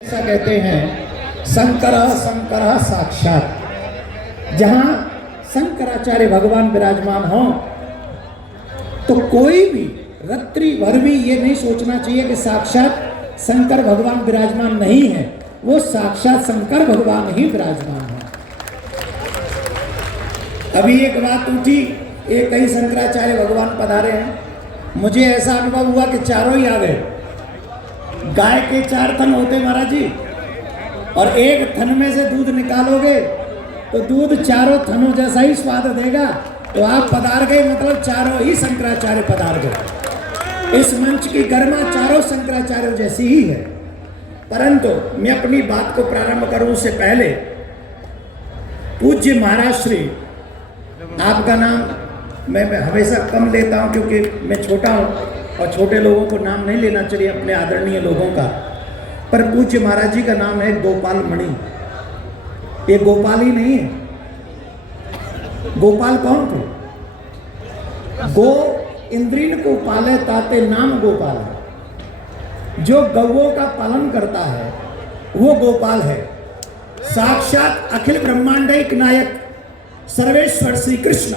ऐसा कहते हैं शंकर शंकर साक्षात। जहां शंकराचार्य भगवान विराजमान हो तो कोई भी रात्रि भर भी ये नहीं सोचना चाहिए कि साक्षात शंकर भगवान विराजमान नहीं है, वो साक्षात शंकर भगवान ही विराजमान है। अभी एक बात उठी, एक कई शंकराचार्य भगवान पधारे हैं, मुझे ऐसा अनुभव हुआ कि चारों ही आ गए। गाय के 4 थन होते महाराज जी, और एक थन में से दूध निकालोगे तो दूध चारों थनों जैसा ही स्वाद देगा। तो आप पधार गए मतलब चारों ही शंकराचार्य पधार गए। इस मंच की गरिमा चारों शंकराचार्यों जैसी ही है। परंतु मैं अपनी बात को प्रारंभ करूं उससे पहले पूज्य महाराज श्री, आपका नाम मैं हमेशा कम लेता हूं क्योंकि मैं छोटा हूं और छोटे लोगों को नाम नहीं लेना चाहिए अपने आदरणीय लोगों का, पर पूज्य महाराज जी का नाम है गोपाल मणि। ये गोपाल ही नहीं है। गोपाल कौन थे? गो इंद्रिन को पाले ताते नाम गोपाल है। जो गौओं का पालन करता है वो गोपाल है। साक्षात अखिल ब्रह्मांडिक नायक सर्वेश्वर श्री कृष्ण,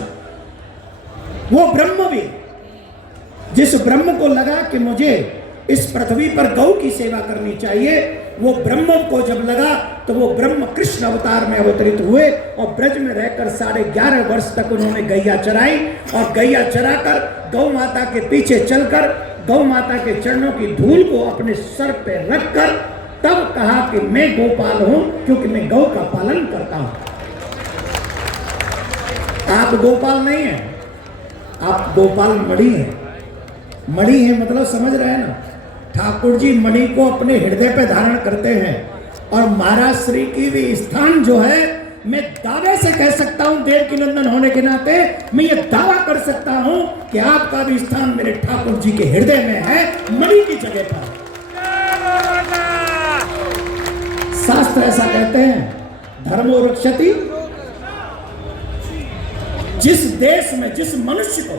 वो ब्रह्म भी, जिस ब्रह्म को लगा कि मुझे इस पृथ्वी पर गौ की सेवा करनी चाहिए, वो ब्रह्म को जब लगा तो वो ब्रह्म कृष्ण अवतार में अवतरित हुए और ब्रज में रहकर 11.5 वर्ष तक उन्होंने गैया चराई और गैया चराकर गौ माता के पीछे चलकर गौ माता के चरणों की धूल को अपने सर पे रखकर तब कहा कि मैं गोपाल हूं क्योंकि मैं गौ का पालन करता हूं। आप गोपाल नहीं हैं, आप गोपाल मणि हैं। मणि है मतलब समझ रहे हैं ना, ठाकुर जी मणि को अपने हृदय पे धारण करते हैं। और महाराज श्री की भी स्थान जो है, मैं दावे से कह सकता हूं, देव की नंदन होने के नाते मैं ये दावा कर सकता हूं कि आपका भी स्थान मेरे ठाकुर जी के हृदय में है, मणि की जगह पर। शास्त्र ऐसा कहते हैं, धर्मो रक्षति। जिस देश में जिस मनुष्य को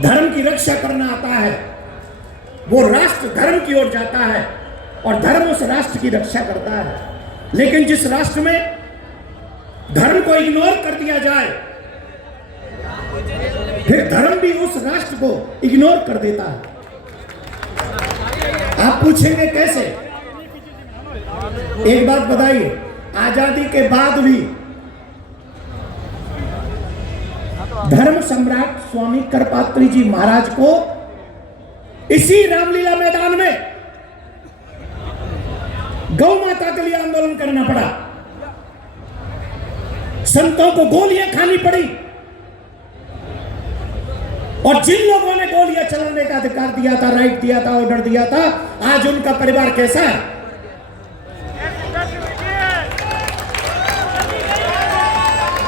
धर्म की रक्षा करना आता है वो राष्ट्र धर्म की ओर जाता है और धर्म उस राष्ट्र की रक्षा करता है। लेकिन जिस राष्ट्र में धर्म को इग्नोर कर दिया जाए फिर धर्म भी उस राष्ट्र को इग्नोर कर देता है। आप पूछेंगे कैसे? एक बात बताइए, आजादी के बाद भी धर्म सम्राट स्वामी करपात्री जी महाराज को इसी रामलीला मैदान में गौ माता के लिए आंदोलन करना पड़ा, संतों को गोलियां खानी पड़ी, और जिन लोगों ने गोलियां चलाने का अधिकार दिया था, राइट दिया था, ऑर्डर दिया था, आज उनका परिवार कैसा है?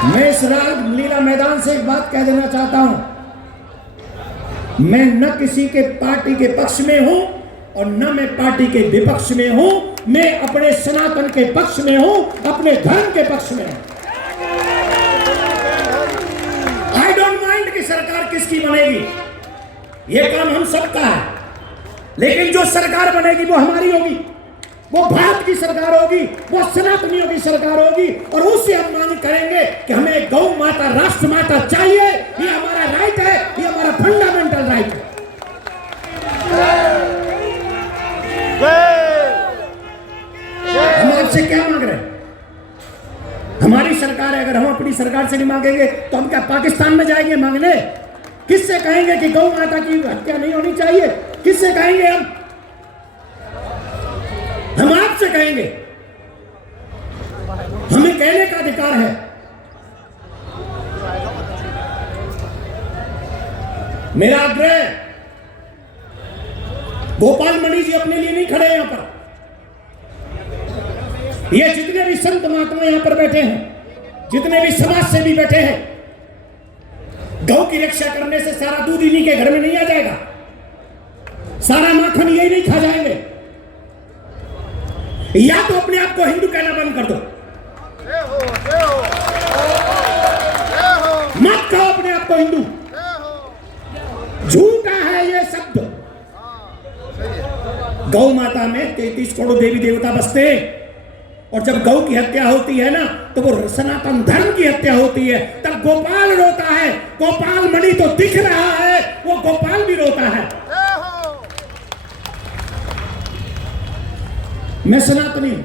मैं इस रामलीला मैदान से एक बात कह देना चाहता हूं, मैं न किसी के पार्टी के पक्ष में हूं और न मैं पार्टी के विपक्ष में हूं। मैं अपने सनातन के पक्ष में हूं, अपने धर्म के पक्ष में हूं। आई डोंट माइंड कि सरकार किसकी बनेगी, यह काम हम सबका है, लेकिन जो सरकार बनेगी वो हमारी होगी, वो भारत की सरकार होगी, वो सनातनियों की सरकार होगी, और उससे हम मांग करेंगे कि हमें गौ माता राष्ट्र माता चाहिए। ये हमारा राइट है, ये हमारा फंडामेंटल राइट है। हम आपसे क्या मांग रहे हैं? हमारी सरकार है, अगर हम अपनी सरकार से नहीं मांगेंगे तो हम क्या पाकिस्तान में जाएंगे मांगने? किससे कहेंगे कि गौ माता की हत्या नहीं होनी चाहिए? किससे कहेंगे? हम आपसे कहेंगे, हमें कहने का अधिकार है। मेरा आग्रह, गोपाल मणि जी अपने लिए नहीं खड़े यहां पर, ये जितने भी संत महात्मा यहां पर बैठे हैं, जितने भी समाज सेवी बैठे हैं, गौ की रक्षा करने से सारा दूध इन्हीं के घर में नहीं आ जाएगा, सारा माखन यही नहीं खा जाएंगे। या तो अपने आप को हिंदू कहना बंद कर दो, मत कहो अपने आप को हिंदू, झूठा है ये शब्द। गौ माता में 33 करोड़ देवी देवता बसते, और जब गौ की हत्या होती है ना तो वो सनातन धर्म की हत्या होती है, तब गोपाल रोता है। गोपाल मणि तो दिख रहा है, वो गोपाल भी रोता है। मैं सनातनी हूं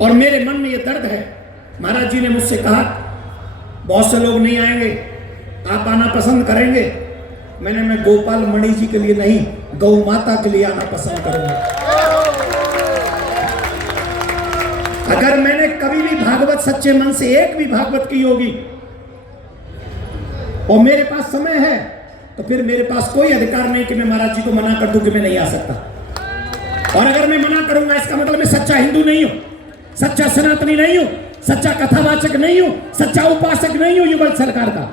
और मेरे मन में ये दर्द है। महाराज जी ने मुझसे कहा बहुत से लोग नहीं आएंगे, आप आना पसंद करेंगे। मैं गोपाल मणि जी के लिए नहीं, गौ माता के लिए आना पसंद करूंगा। अगर मैंने कभी भी भागवत सच्चे मन से एक भी भागवत की होगी और मेरे पास समय है, तो फिर मेरे पास कोई अधिकार नहीं कि मैं महाराज जी को मना कर दूं कि मैं नहीं आ सकता। और अगर मैं मना करूंगा इसका मतलब मैं सच्चा हिंदू नहीं हूं, सच्चा सनातनी नहीं हूं, सच्चा कथावाचक नहीं हूं, सच्चा उपासक नहीं हूं युगल सरकार का।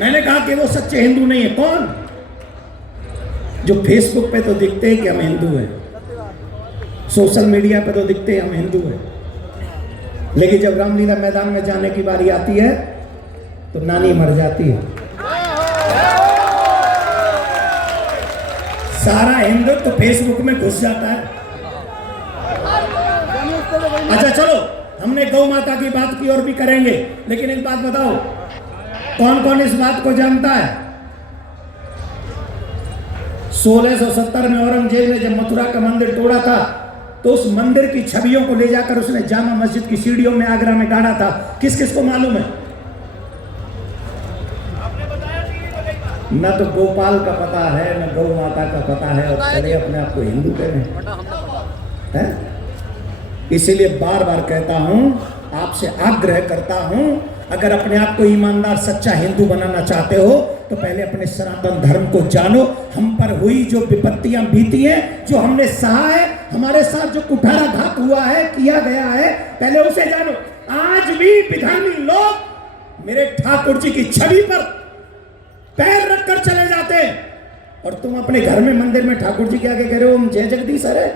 मैंने कहा कि वो सच्चे हिंदू नहीं है। कौन? जो फेसबुक पे तो दिखते हैं कि हम हिंदू हैं, सोशल मीडिया पे तो दिखते हैं हम हिंदू हैं, लेकिन जब रामलीला मैदान में जाने की बारी आती है तो नानी मर जाती है। सारा हिंदू तो फेसबुक में घुस जाता है। अच्छा चलो, हमने गौ माता की बात की और भी करेंगे, लेकिन एक बात बताओ, कौन कौन इस बात को जानता है? 1670 में औरंगजेब ने जब मथुरा का मंदिर तोड़ा था तो उस मंदिर की छवियों को ले जाकर उसने जामा मस्जिद की सीढ़ियों में आगरा में गाड़ा था। किस किस को मालूम है? न तो गोपाल का पता है, न गौ माता का पता है, और चले अपने आप को हिंदू कह रहे हैं। इसीलिए बार बार कहता हूं, आपसे आग्रह करता हूं, अगर अपने आप को ईमानदार सच्चा हिंदू बनाना चाहते हो तो पहले अपने सनातन धर्म को जानो। हम पर हुई जो विपत्तियां बीती हैं, जो हमने सहा है, हमारे साथ जो कुठाराघात हुआ है, किया गया है, पहले उसे जानो। आज भी विधानी लोग मेरे ठाकुर जी की छवि पर पैर रखकर चले जाते हैं, और तुम अपने घर में मंदिर में ठाकुर जी के आगे कह रहे हो हम जय जगदीश है।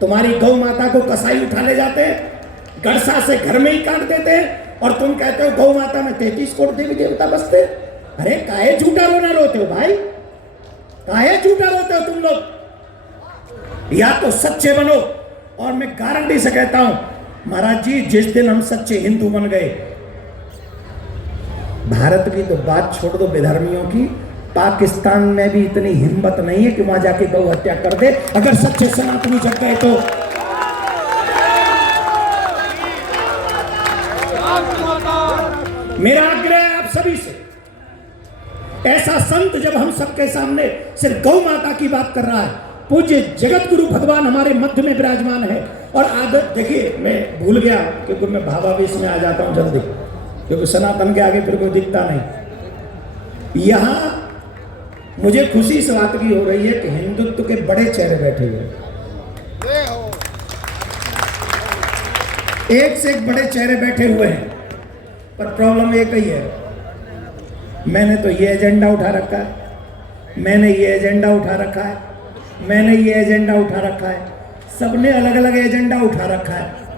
तुम्हारी गौ माता को कसाई उठा ले जाते हैं, गड़सा से घर में ही काट देते हैं, और तुम कहते हो गौ माता में 33 करोड़ देवी देवता बसते। अरे काहे झूठा रोना रोते हो भाई, काहे झूठा रोते हो तुम लोग? या तो सच्चे बनो, और मैं गारंटी से कहता हूं महाराज जी, जिस दिन हम सच्चे हिंदू बन गए, भारत की तो बात छोड़ दो बेधर्मियों की, पाकिस्तान में भी इतनी हिम्मत नहीं है कि वहां जाके गौ हत्या कर दे, अगर सच्चे सनातनी जग गए तो। मेरा आग्रह है आप सभी से, ऐसा संत जब हम सबके सामने सिर्फ गौ माता की बात कर रहा है, पूज्य जगत गुरु भगवान हमारे मध्य में विराजमान है। और आदत देखिए, मैं भूल गया क्योंकि मैं भावावेश में आ जाता हूं जल्दी, क्योंकि सनातन के आगे फिर कोई दिखता नहीं। यहां मुझे खुशी इस बात की हो रही है कि हिंदुत्व के बड़े चेहरे बैठे हुए हैं, एक से एक बड़े चेहरे बैठे हुए हैं, पर प्रॉब्लम एक ही है, मैंने तो ये एजेंडा उठा रखा है, मैंने ये एजेंडा उठा रखा है, मैंने ये एजेंडा उठा रखा है, सबने अलग अलग एजेंडा उठा रखा है।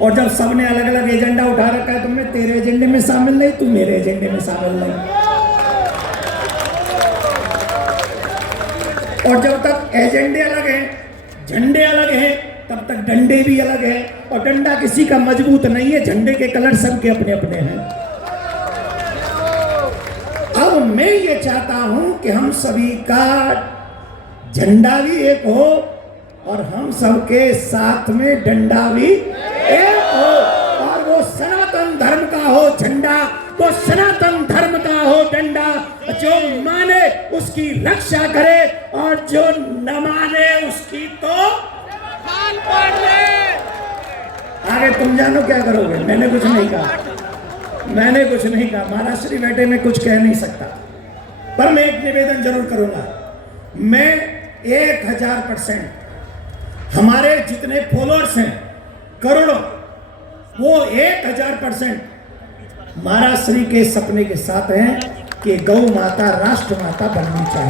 और जब सबने अलग अलग एजेंडा उठा रखा है तो मैं तेरे एजेंडे में शामिल नहीं, तू मेरे एजेंडे में शामिल नहीं। और जब तक एजेंडे अलग हैं, झंडे अलग हैं, तब तक डंडे भी अलग हैं, और डंडा किसी का मजबूत नहीं है, झंडे के कलर सबके अपने अपने हैं। अब मैं ये चाहता हूं कि हम सभी का झंडा भी एक हो और हम सबके साथ में डंडा भी एक हो, और वो सनातन धर्म का हो झंडा, वो सनातन धर्म का हो डंडा, जो माने उसकी रक्षा करे और जो न माने उसकी तो आगे तुम जानो क्या करोगे। मैंने कुछ नहीं कहा, मैंने कुछ नहीं कहा, महाराज श्री बेटे में कुछ कह नहीं सकता, पर मैं एक निवेदन जरूर करूंगा। मैं 1000% हमारे जितने फॉलोअर्स हैं करोड़ों, वो 1000% महाराज श्री के सपने के साथ हैं कि गौ माता राष्ट्र माता बननी चाहिए।